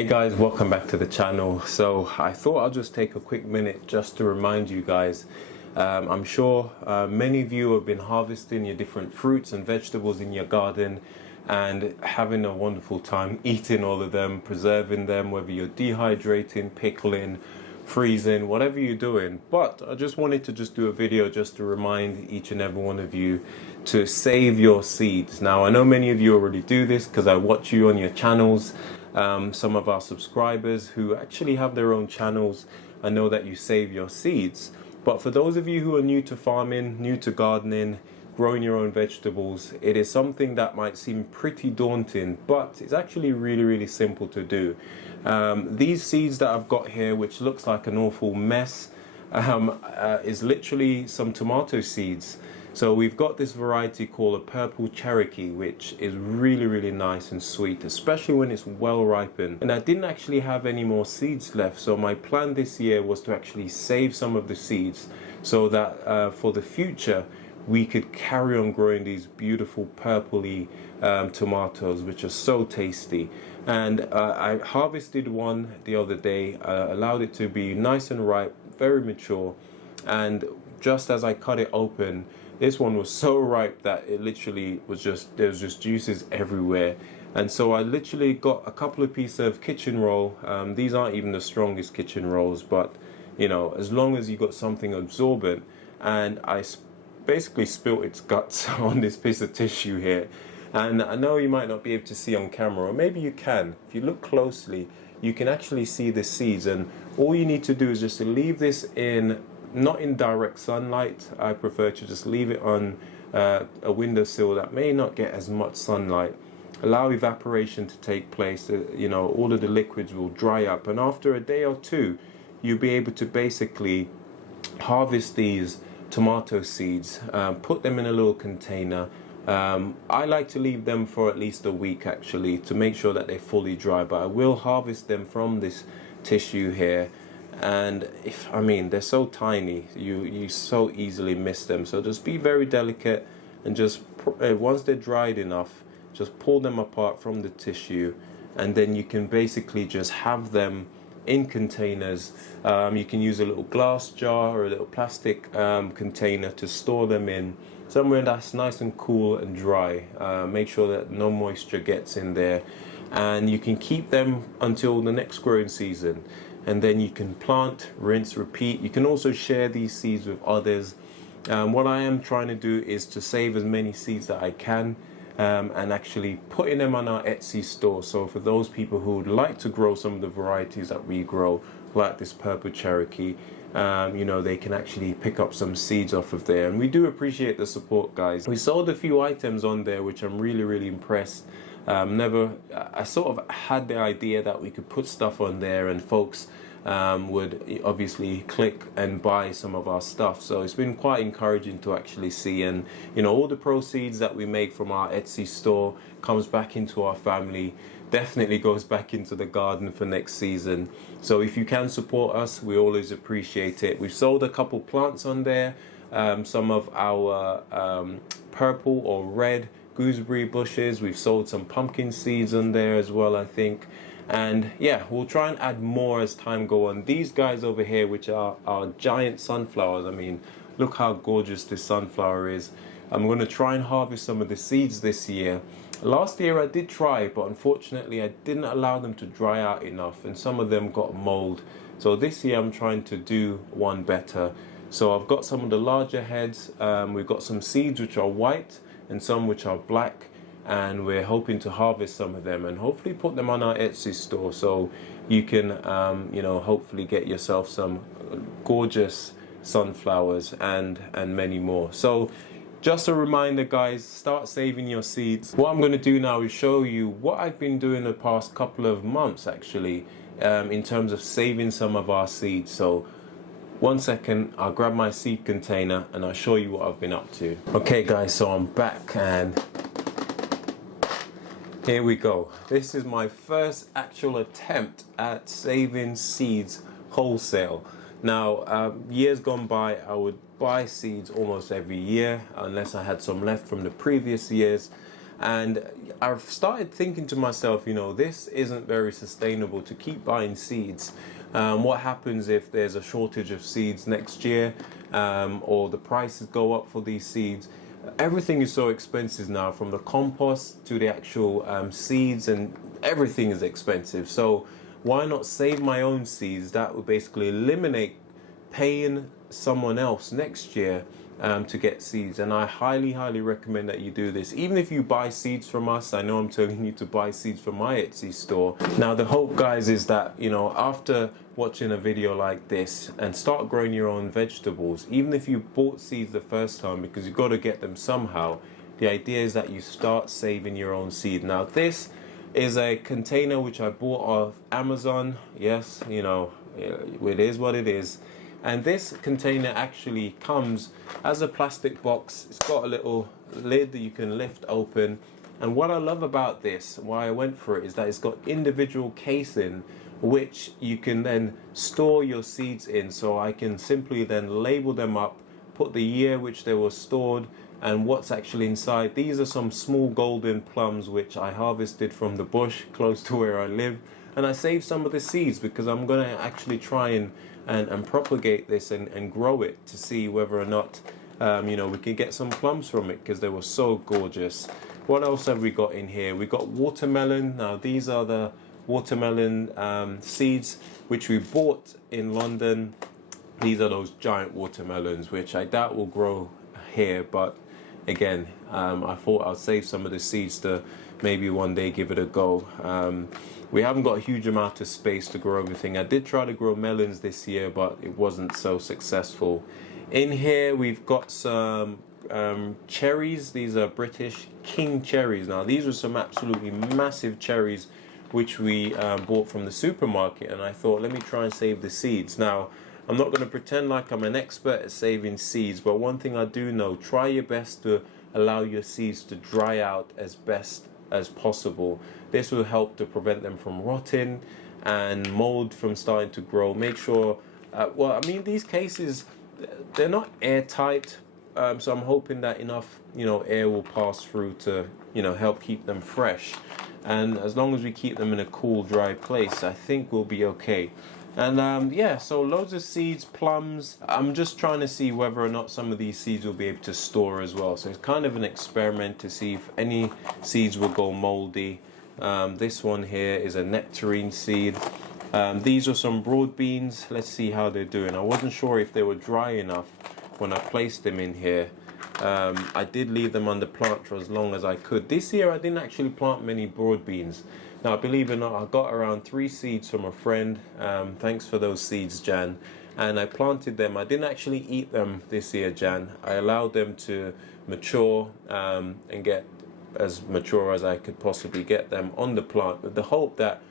Hey guys, welcome back to the channel. So I thought I'll just take a quick minute just to remind you guys. I'm sure many of you have been harvesting your different fruits and vegetables in your garden and having a wonderful time eating all of them, preserving them, whether you're dehydrating, pickling, freezing, whatever you're doing. But I just wanted to do a video just to remind each and every one of you to save your seeds. Now I know many of you already do this because I watch you on your channels. Some of our subscribers who actually have their own channels, I know that you save your seeds. But for those of you who are new to farming, new to gardening, growing your own vegetables, it is something that might seem pretty daunting, but it's actually really simple to do. These seeds that I've got here, which looks like an awful mess, is literally some tomato seeds. So we've got this variety called a purple Cherokee, which is really nice and sweet, especially when it's well ripened. And I didn't actually have any more seeds left, so my plan this year was to actually save some of the seeds so that for the future we could carry on growing these beautiful purpley tomatoes, which are so tasty. And I harvested one the other day, allowed it to be nice and ripe, very mature, and just as I cut it open, this one was so ripe that it literally was there was just juices everywhere. And so I literally got a couple of pieces of kitchen roll. These aren't even the strongest kitchen rolls, but you know, as long as you got something absorbent. And I basically spilt its guts on this piece of tissue here. And I know you might not be able to see on camera, or maybe you can. If you look closely, you can actually see the seeds. And all you need to do is just to leave this not in direct sunlight. I prefer to just leave it on a windowsill that may not get as much sunlight. Allow evaporation to take place. You know, all of the liquids will dry up, and after a day or two, you'll be able to basically harvest these tomato seeds, put them in a little container. I like to leave them for at least a week actually to make sure that they're fully dry, but I will harvest them from this tissue here. And they're so tiny, you so easily miss them. So just be very delicate, and just once they're dried enough, just pull them apart from the tissue, and then you can basically just have them in containers. You can use a little glass jar or a little plastic container to store them in, somewhere that's nice and cool and dry. Make sure that no moisture gets in there, and you can keep them until the next growing season. And then you can plant, rinse, repeat. You can also share these seeds with others. What I am trying to do is to save as many seeds that I can, and actually putting them on our Etsy store. So for those people who would like to grow some of the varieties that we grow, like this purple Cherokee, you know, they can actually pick up some seeds off of there. And we do appreciate the support, guys. We sold a few items on there which I'm really impressed. I sort of had the idea that we could put stuff on there and folks would obviously click and buy some of our stuff. So it's been quite encouraging to actually see, and you know, all the proceeds that we make from our Etsy store comes back into our family, definitely goes back into the garden for next season. So if you can support us, we always appreciate it. We've sold a couple plants on there, some of our purple or red gooseberry bushes. We've sold some pumpkin seeds on there as well, I think. And yeah, we'll try and add more as time go on. These guys over here, which are our giant sunflowers, I mean, look how gorgeous this sunflower is. I'm going to try and harvest some of the seeds this year. Last year I did try, but unfortunately I didn't allow them to dry out enough, and some of them got mold. So this year I'm trying to do one better. So I've got some of the larger heads. We've got some seeds which are white and some which are black, and we're hoping to harvest some of them and hopefully put them on our Etsy store, so you can you know, hopefully get yourself some gorgeous sunflowers and many more. So just a reminder, guys, start saving your seeds. What I'm going to do now is show you what I've been doing the past couple of months actually, in terms of saving some of our seeds. So one second, I'll grab my seed container and I'll show you what I've been up to. Okay guys, so I'm back and here we go. This is my first actual attempt at saving seeds wholesale. Now, years gone by, I would buy seeds almost every year unless I had some left from the previous years. And I've started thinking to myself, you know, this isn't very sustainable to keep buying seeds. What happens if there's a shortage of seeds next year, or the prices go up for these seeds? Everything is so expensive now, from the compost to the actual seeds, and everything is expensive. So why not save my own seeds? That would basically eliminate paying someone else next year to get seeds. And I highly recommend that you do this. Even if you buy seeds from us, I know I'm telling you to buy seeds from my Etsy store. Now the hope, guys, is that, you know, after watching a video like this and start growing your own vegetables, even if you bought seeds the first time, because you've got to get them somehow, the idea is that you start saving your own seed. Now this is a container which I bought off Amazon. Yes, you know, it is what it is. And this container actually comes as a plastic box. It's got a little lid that you can lift open. And what I love about this, why I went for it, is that it's got individual casing which you can then store your seeds in. So I can simply then label them up, put the year which they were stored, and what's actually inside. These are some small golden plums which I harvested from the bush close to where I live. And I saved some of the seeds because I'm going to actually try and propagate this and grow it to see whether or not you know, we can get some plums from it, because they were so gorgeous. What else have we got in here? We got watermelon. Now these are the watermelon seeds which we bought in London. These are those giant watermelons which I doubt will grow here, but again, I thought I'll save some of the seeds to maybe one day give it a go. We haven't got a huge amount of space to grow everything. I did try to grow melons this year, but it wasn't so successful. In here we've got some cherries. These are British King cherries. Now these are some absolutely massive cherries which we bought from the supermarket, and I thought, let me try and save the seeds. Now I'm not going to pretend like I'm an expert at saving seeds, but one thing I do know, try your best to allow your seeds to dry out as best as possible. This will help to prevent them from rotting and mold from starting to grow. Make sure, well, I mean, these cases, they're not airtight, so I'm hoping that enough, you know, air will pass through to, you know, help keep them fresh. And as long as we keep them in a cool, dry place, I think we'll be okay. And yeah, so loads of seeds, plums. I'm just trying to see whether or not some of these seeds will be able to store as well. So it's kind of an experiment to see if any seeds will go moldy. This one here is a nectarine seed. These are some broad beans. Let's see how they're doing. I wasn't sure if they were dry enough when I placed them in here. I did leave them on the plant for as long as I could. This year I didn't actually plant many broad beans. Now, believe it or not, I got around 3 seeds from a friend. Thanks for those seeds, Jan. And I planted them. I didn't actually eat them this year, Jan. I allowed them to mature and get as mature as I could possibly get them on the plant, with the hope that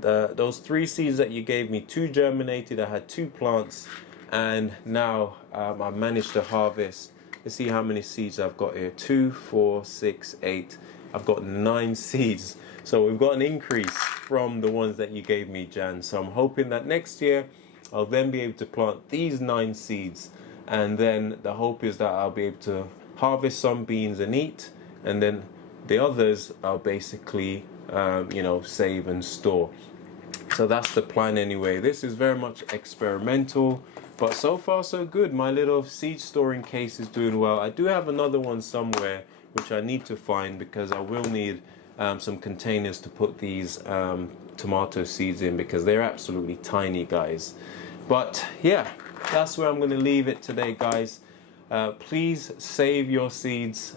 those 3 seeds that you gave me, 2 germinated. I had 2 plants, and now I managed to harvest. Let's see how many seeds I've got here. 2, 4, 6, 8. I've got 9 seeds. So we've got an increase from the ones that you gave me, Jan. So I'm hoping that next year I'll then be able to plant these 9 seeds. And then the hope is that I'll be able to harvest some beans and eat. And then the others I'll basically, you know, save and store. So that's the plan anyway. This is very much experimental, but so far so good. My little seed storing case is doing well. I do have another one somewhere which I need to find, because I will need some containers to put these tomato seeds in, because they're absolutely tiny, guys. But yeah, that's where I'm going to leave it today, guys. Please save your seeds,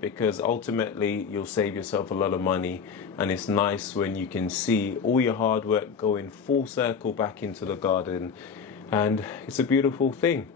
because ultimately you'll save yourself a lot of money, and it's nice when you can see all your hard work going full circle back into the garden, and it's a beautiful thing.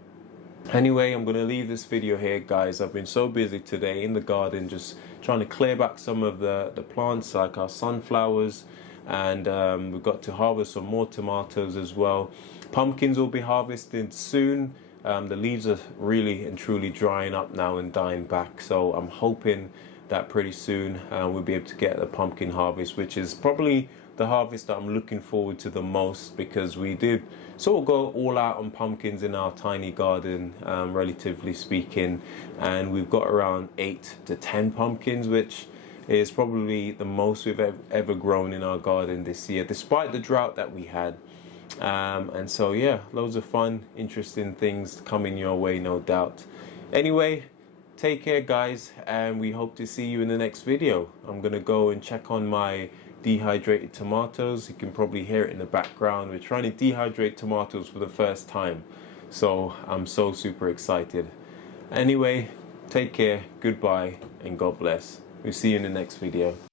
Anyway, I'm going to leave this video here, guys. I've been so busy today in the garden, just trying to clear back some of the plants, like our sunflowers, and we've got to harvest some more tomatoes as well. Pumpkins will be harvested soon. The leaves are really and truly drying up now and dying back, so I'm hoping that pretty soon we'll be able to get a pumpkin harvest, which is probably the harvest that I'm looking forward to the most, because we did sort of go all out on pumpkins in our tiny garden, relatively speaking, and we've got around 8 to 10 pumpkins, which is probably the most we've ever grown in our garden this year, despite the drought that we had. And so yeah, loads of fun, interesting things coming your way, no doubt. Anyway, take care guys, and we hope to see you in the next video. I'm gonna go and check on my dehydrated tomatoes. You can probably hear it in the background. We're trying to dehydrate tomatoes for the first time, so I'm so super excited. Anyway, take care, goodbye, and God bless. We'll see you in the next video.